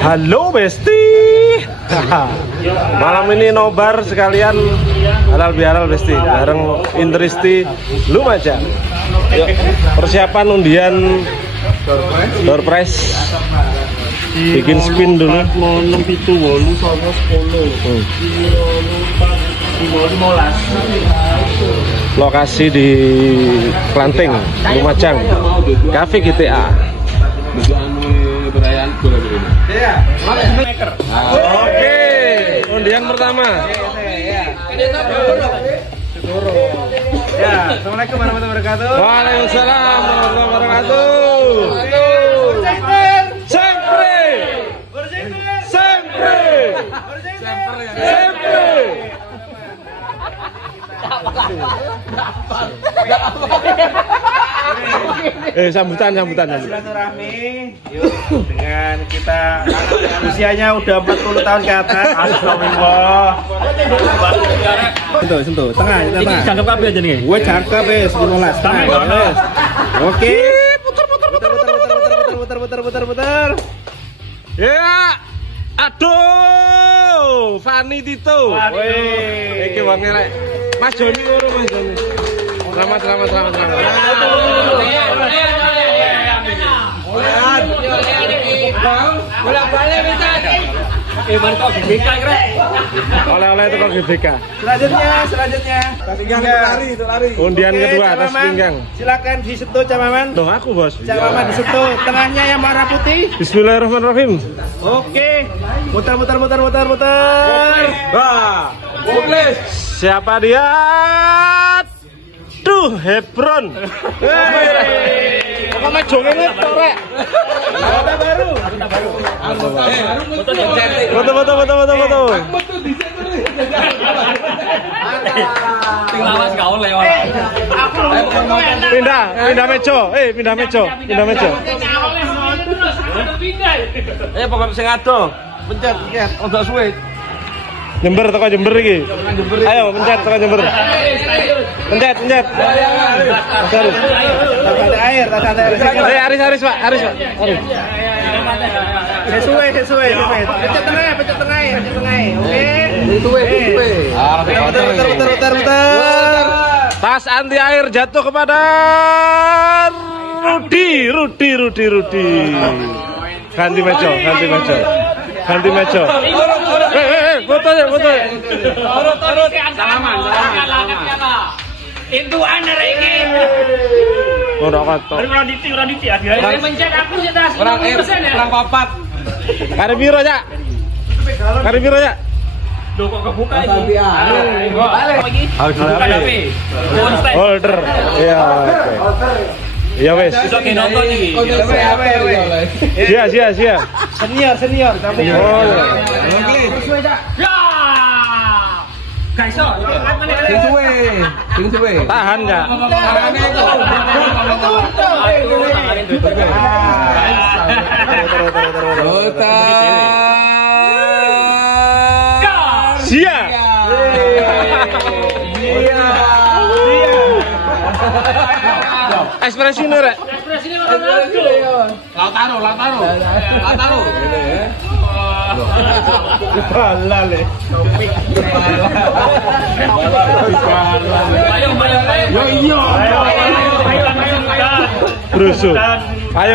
Halo Besti. Malam ini nobar sekalian halal bihalal Besti bareng Intristi Lumajang. Yuk, persiapan undian door prize. Bikin spin dulu. Lokasi di Klanting, Lumajang, Cafe GTA. Oke, undian pertama. Ya, assalamualaikum warahmatullahi wabarakatuh. Waalaikumsalam warahmatullahi wabarakatuh. Sempre, sempre, sempre. Sambutan. Silaturahmi, yuk dengan kita usianya udah 40 tahun ke atas. Astagfirullah. Sentuh, tengah. Ini jangkep kabeh aja nih. Gue cakep ya, 19. Oke. Putar. Ya, aduh, Fani Tito. Wih. Iki wong elek. Mas Joni loro Mas Joni. Selamat. Bolak-balik bisa. Mantap GBK kira. Oleh-oleh itu kok GBK. Selanjutnya. Itu lari. Undian kedua atas pinggang. Silakan disentuh Camaman. Loh aku bos. Camaman disentuh. Tengahnya yang warna putih. Bismillahirrahmanirrahim. Oke. Muter. Wah. Siapa dia? Duh, Hebron. Kok main jongene torek. Kota baru. Foto. Lawas gak oleh orang. Pindah meja. Pokoknya sing ado. Pencet tiket, ojo suwe. Jember teko Jember iki. Ayo pencet teko Jember. Pencet. Terus. Air. Aris Pak. Sesuai. Pencet tengah. Oke. Putar. Tas anti air jatuh kepada Rudi. Ganti meja. Foto. Salaman. Itu ana iki. Ora kata. Ora diti akhirnya. Mencet aku ya tas. Orang papat. Kare piro, Cak? Loh kok kebuka ini? Harus buka HP. Holder. Iya, oke. Ya wes. Besok nonton iki. Sia. Senior. Kamu. Oh. Ya. Guys, Sing suwe. Tahan enggak? Sia. Ekspresinya rek. Lautaro. Halal ya. Yo iya. Brusu. Ayo.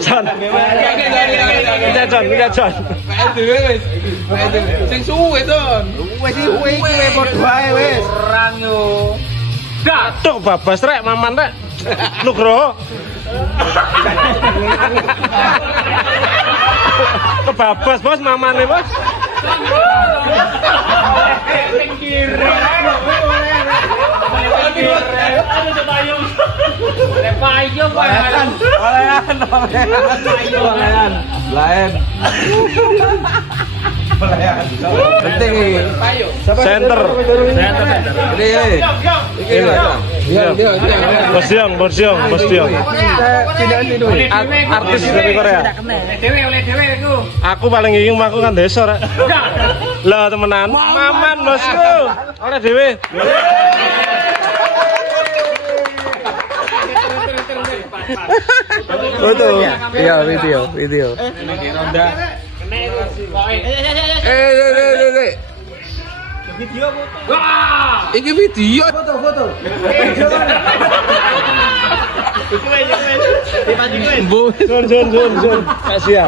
John. Sing suwe ton. Wis padha wae wis. Orang yo. Tuk babas rek maman rek. Nugroho. Kebabas bos mamane bos. Penting iki. Center. Bos Diong. Artis dari Korea. Oleh dewe iku. Aku paling ingin aku kan desa rek. Lah temenan. Maman bosku. Oleh dhewe. Foto. Iya, video. Video foto. Wah! Iki video. Foto. Zon. Kasih ya.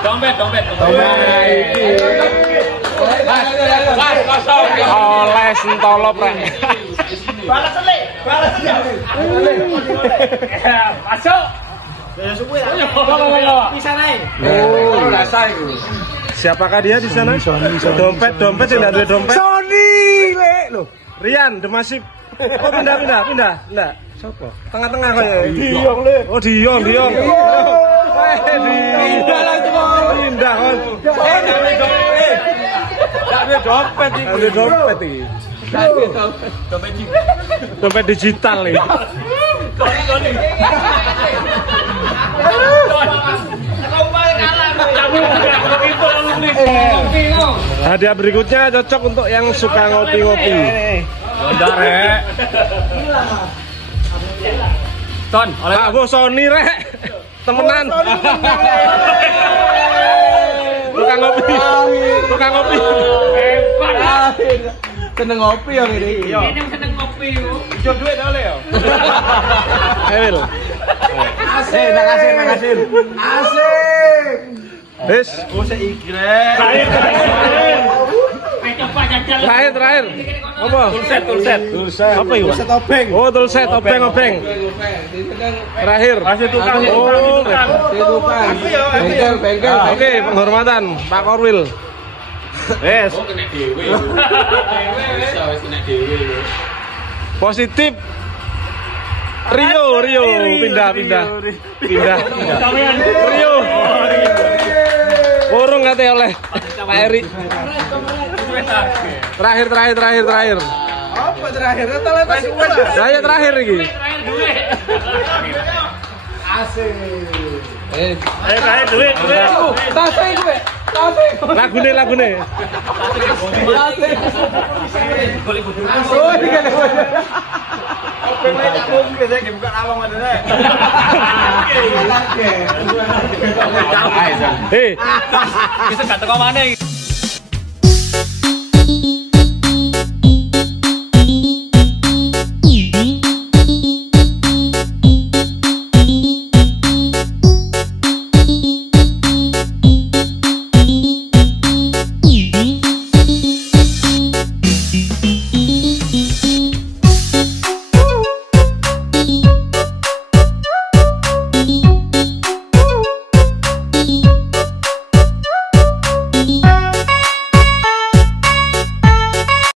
Dompet. Oleh sentolop rek. Balas selek. Masuk. Bisa naik. Oh, rasa itu. siapakah dia di sana? Dompet tidak ada dompet. Sony, lo. Rian, Demasif. Oh, pindah. Enggak. Siapa? Tengah-tengah kayak. Diong le. Oh, Diong. Pindah lagi, pindah. Ada dompet ini. Ada dompet ini. Dompet digital nih. Hadiah berikutnya cocok untuk yang suka ngopi-ngopi. Rek. Ton, oleh Pak Bos Sony rek. Temenan. Tukang ngopi. seneng ngopi yang ini. Ini seneng ngopi yo. Ijo duit oleh yo. Emil. Asik, makasih. Asik. Wis. Oh seiki rek. Terakhir. Apa? Tulset. Apa itu? Tulset obeng. Oh, tulset obeng. Terakhir. Masih tukang. Oh, Bengkel. Oke, penghormatan Pak Korwil. Wes. Positif. Rio, pindah. Rio. Urung katanya oleh Pak Eri. Terakhir. Apa terakhir? Saya terakhir iki. Asik. Terakhir duit. Tasik gue. Lagune. Oh, ini kan. Bukan awang ada rek. Hei. Bisa gak teko maneh.